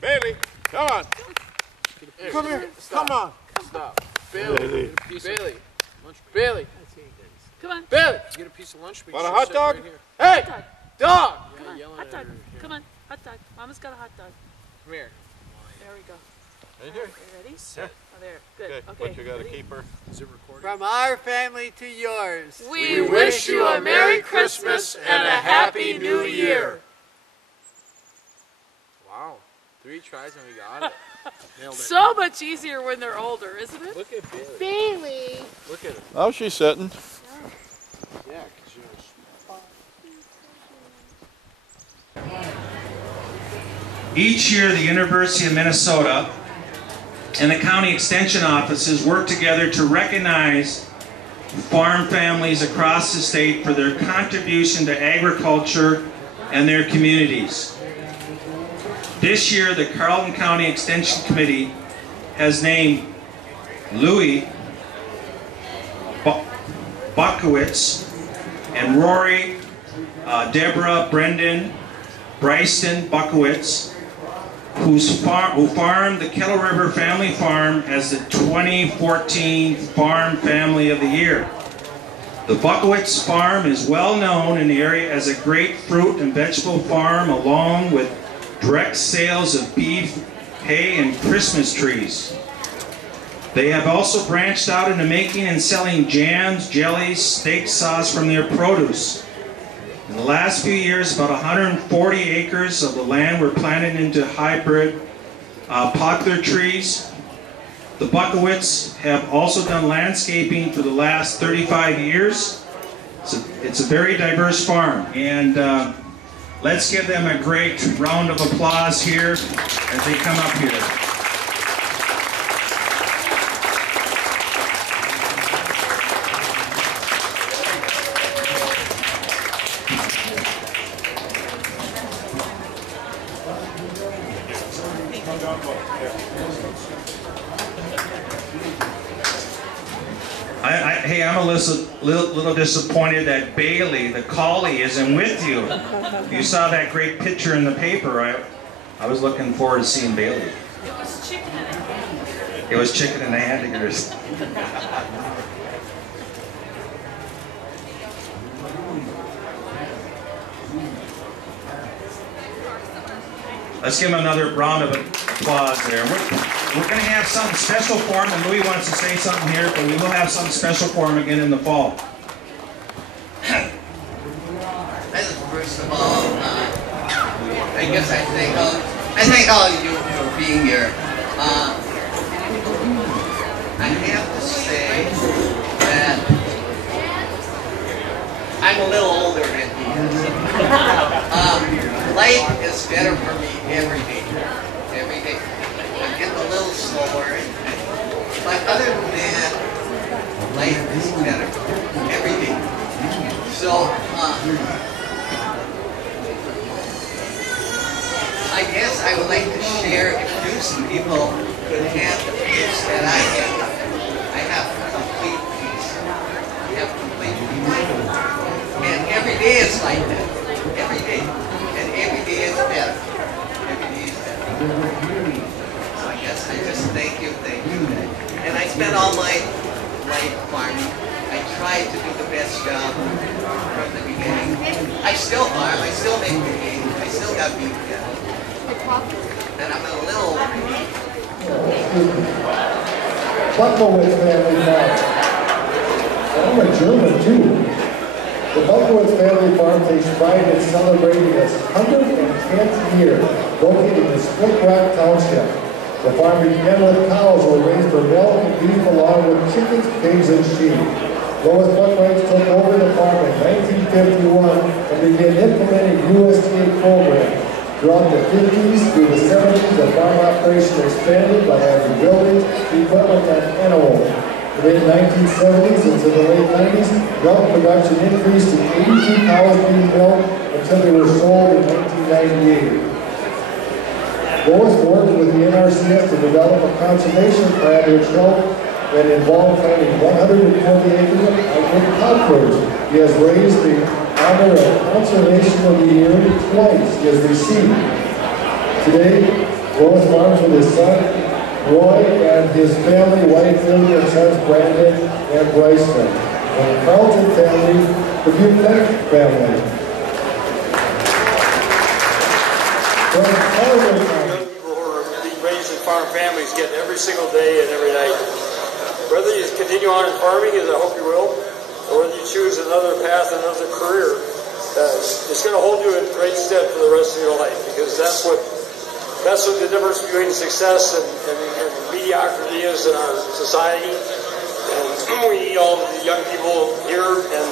Bailey, come on. Come here. Come on. Stop. Bailey. Bailey. Bailey. Come on. Bailey. Get a piece of lunch. Want a hot dog? Hey, Hot dog. dog. Come on. Hot dog. Come on. Hot dog. Mama's got a hot dog. Come here. There we go. Right Are here. you ready? Yeah. Oh, there. Good. Okay, Okay. but you gotta keep her. Is it recording? From our family to yours. We wish you a Merry Christmas and a Happy New Year. Wow. 3 tries and we got it. Nailed it. So much easier when they're older, isn't it? Look at Bailey. Bailey. Look at her. Oh, she's sitting. Yeah, because you're Each year, the University of Minnesota and the county extension offices work together to recognize farm families across the state for their contribution to agriculture and their communities. This year, the Carleton County Extension Committee has named Louis Butkiewicz and Rory, Deborah, Brendan, Bryson Butkiewicz, who farmed the Kettle River Family Farm as the 2014 Farm Family of the Year. The Butkiewicz farm is well known in the area as a great fruit and vegetable farm, along with direct sales of beef, hay, and Christmas trees. They have also branched out into making and selling jams, jellies, steak sauce from their produce. In the last few years, about 140 acres of the land were planted into hybrid poplar trees. The Butkiewicz have also done landscaping for the last 35 years. It's a very diverse farm, and let's give them a great round of applause here as they come up here. Hey, I'm a little disappointed that Bailey, the collie, isn't with you. You saw that great picture in the paper. I was looking forward to seeing Bailey. It was chicken and a ham. It was chicken and hamburgers. Let's give him another round of applause there. We're going to have something special for him, and Louis wants to say something here, but we will have something special for him again in the fall. First of all, I guess I thank all of you for being here. I have to say that I'm a little older than he is. Life is better for me every day. Every day. I'm getting a little slower. But other than that, life is better every day. So, I guess I would like to share, if those people could have the peace that I have. I have complete peace. I have complete peace. And every day is like that. Every day. And every day is better. Every day is better. So I guess I just thank you. And I spent all my life farming. I tried to do the best job from the beginning. I still farm. I still make the hay. I still got beef cattle. And I'm a little Butkiewicz family farm. I'm a German too. The Butkiewicz family farm takes pride in celebrating its 110th year, located in Split Rock Township. The farm began with cows were raised for milk and beef, along with chickens, pigs, and sheep. Lois Butkiewicz took over the farm in 1951 and began implementing USDA programs. Throughout the 50s through the 70s, the farm operation expanded by adding buildings, equipment, and animals. In the mid-1970s into the late 90s, milk production increased to 82 cows being milked until they were sold in 1998. Lois worked with the NRCS to develop a conservation plan which helped and involved planting 120 acres of hybrid cow herds. He has raised the honor of Conservation of the Year twice he has received. Today, Rose farms with his son, Roy, and his family, wife, Lily, and sons, Brandon and Bryson. And the Carlton family, the Butkiewicz family. From Carlton family. Young people who are being raised in farm families get every single day and every night. Whether you continue on in farming, as I hope you will, or whether you choose another path, another career, it's going to hold you in great stead for the rest of your life, because that's what the difference between success and mediocrity is in our society. And we need all the young people here and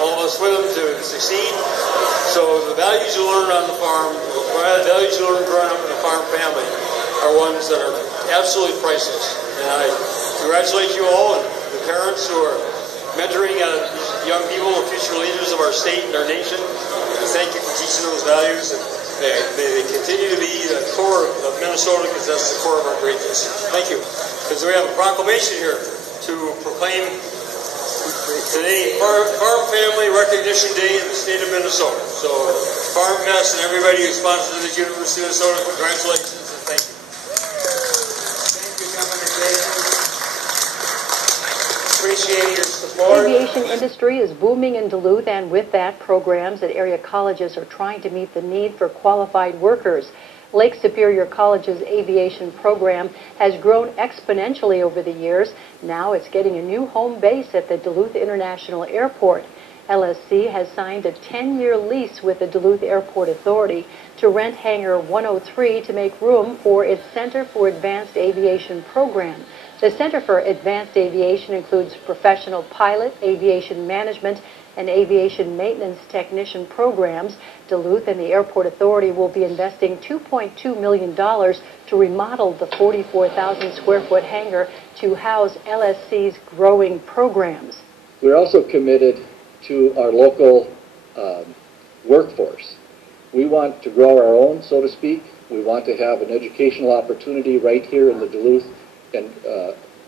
all of us with them to succeed. So the values you learn on the farm, the values you learn growing up in a farm family, are ones that are absolutely priceless. And I congratulate you all and the parents who are mentoring these young people and future leaders of our state and our nation. And thank you for teaching those values. And may they continue to be the core of Minnesota, because that's the core of our greatness. Thank you. Because we have a proclamation here to proclaim today Farm Family Recognition Day in the state of Minnesota. So Farm Fest and everybody who sponsored the University of Minnesota, congratulations and thank you. Thank you, Governor Davis. Appreciate your support. The aviation industry is booming in Duluth, and with that, programs at area colleges are trying to meet the need for qualified workers. Lake Superior College's aviation program has grown exponentially over the years. Now it's getting a new home base at the Duluth International Airport. LSC has signed a 10-year lease with the Duluth Airport Authority to rent Hangar 103 to make room for its Center for Advanced Aviation program. The Center for Advanced Aviation includes professional pilot, aviation management, and aviation maintenance technician programs. Duluth and the Airport Authority will be investing $2.2 million to remodel the 44,000 square foot hangar to house LSC's growing programs. We're also committed to our local workforce. We want to grow our own, so to speak. We want to have an educational opportunity right here in the Duluth and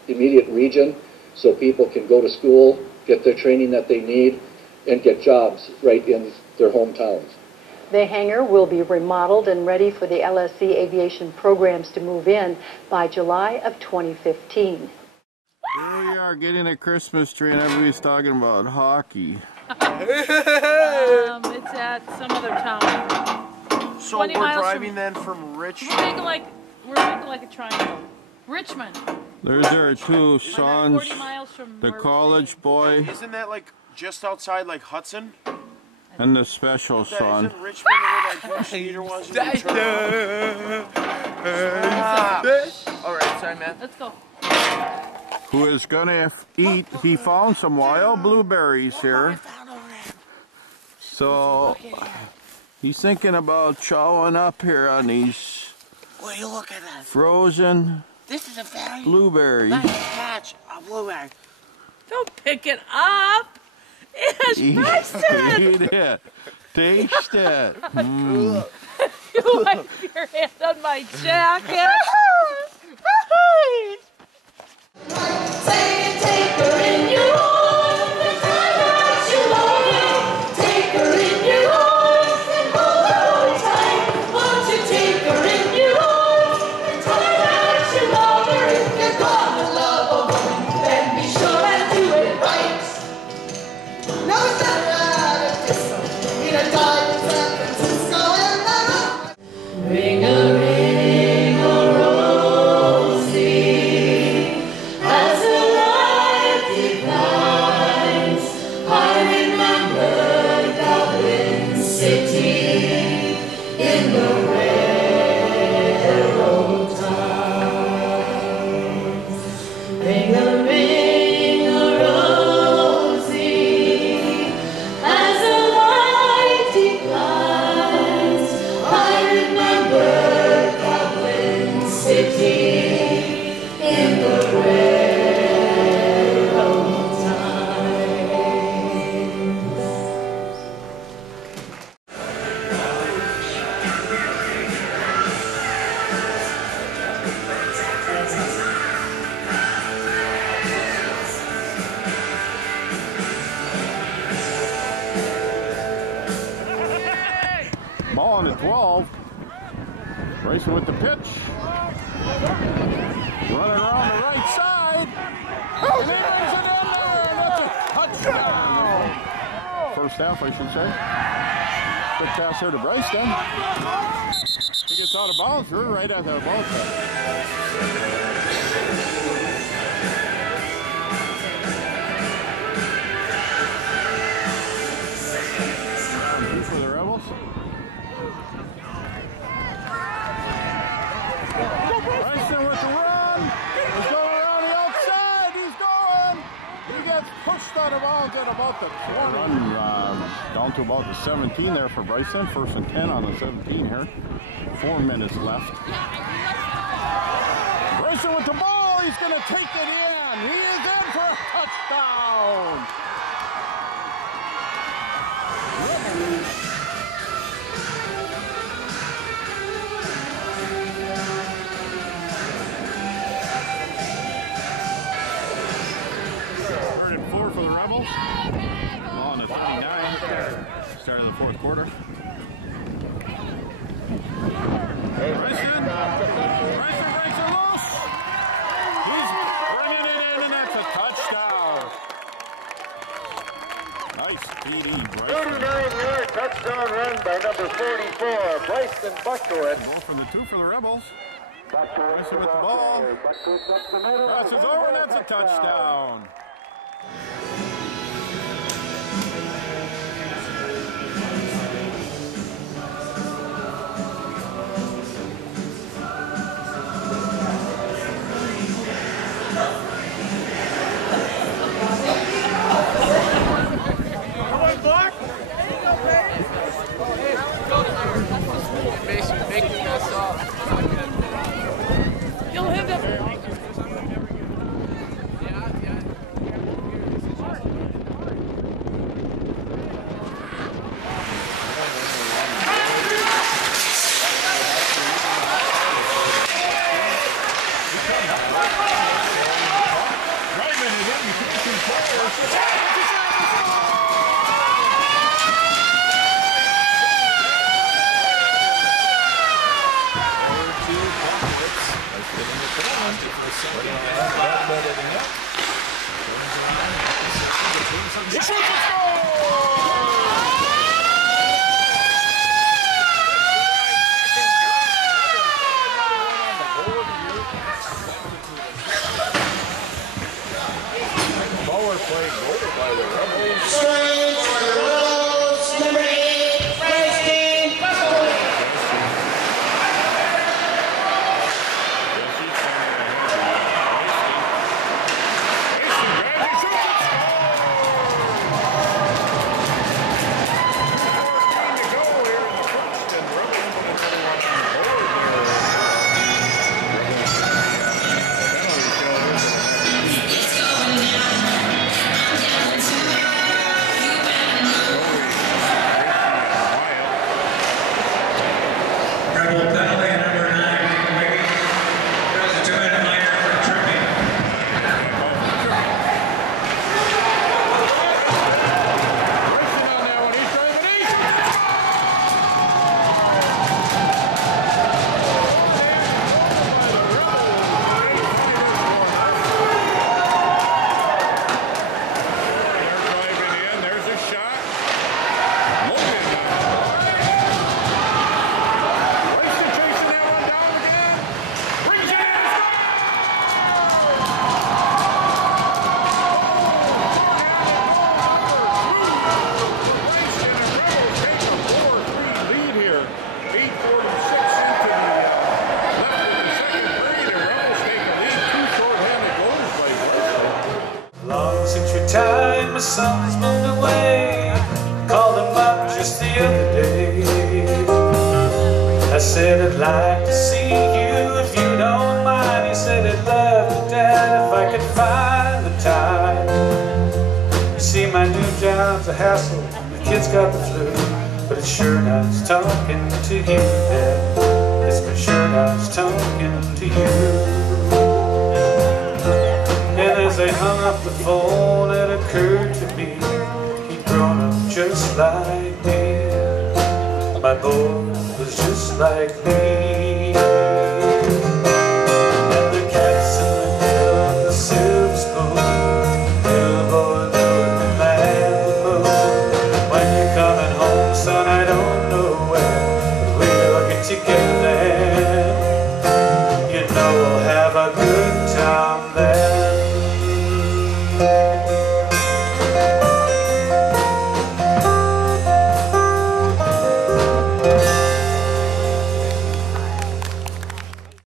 immediate region, so people can go to school, get their training that they need, and get jobs right in their hometowns. The hangar will be remodeled and ready for the LSC aviation programs to move in by July of 2015. Here we are getting a Christmas tree and everybody's talking about hockey. It's at some other town. So 20 we're miles driving then from Richmond? We're making like a triangle. Richmond. There's our two sons, 40 miles from the where we're college staying. boy Isn't that like just outside like Hudson? and the special son. Isn't Richmond where that Bush leader was? Alright, sorry man. Let's go. Who is gonna eat, he found some wild blueberries here. So he's thinking about chowing up here on these Will you look at that? frozen This is a very blueberries. nice patch of blueberry. Don't pick it up. It's nice. Eat it. Taste it. Mm. You wipe your hand on my jacket. Take her in your arms and tell her you love her. Take her in your arms and hold her tight. Won't you take her in your arms and tell her you love her? If you're gonna love a woman, then be sure and do it right. No, it's not right at this. In a dive in San Francisco and then ring a ring, Bryson with the pitch. Running around the right side. And there's it in there. And that's a touchdown. First half, I should say. Quick pass here to Bryson. He gets out of bounds. We're right at their ball tip. For the Rebels. Bryson with the run. He's going around the outside. He's going. He gets pushed out of bounds at about the 20. Run down to about the 17 there for Bryson. First and 10 on the 17 here. 4 minutes left. Bryson with the ball. He's going to take it in. He is in for a touchdown. Third and 4 for the Rebels. Ball on the 39. Start of the fourth quarter. Bryson breaks it loose. He's bringing it in, and that's a touchdown. Nice PD, Bryson. 39-yard touchdown run by number 44, Bryson Butkiewicz. Ball from the 2 for the Rebels. Bryson with the ball. Passes over, and that's a touchdown. You'll hit him. Power play goal by the Rebels. Time my son's moved away. Called him up just the other day. I said I'd like to see you if you don't mind. He said I'd love to, Dad, if I could find the time. You see, my new job's a hassle. The kid's got the flu, but it's sure nice talking to you, Dad. It's been sure nice talking to you. And as I hung up the phone, it occurred to me he'd grown up just like me. My boy was just like me.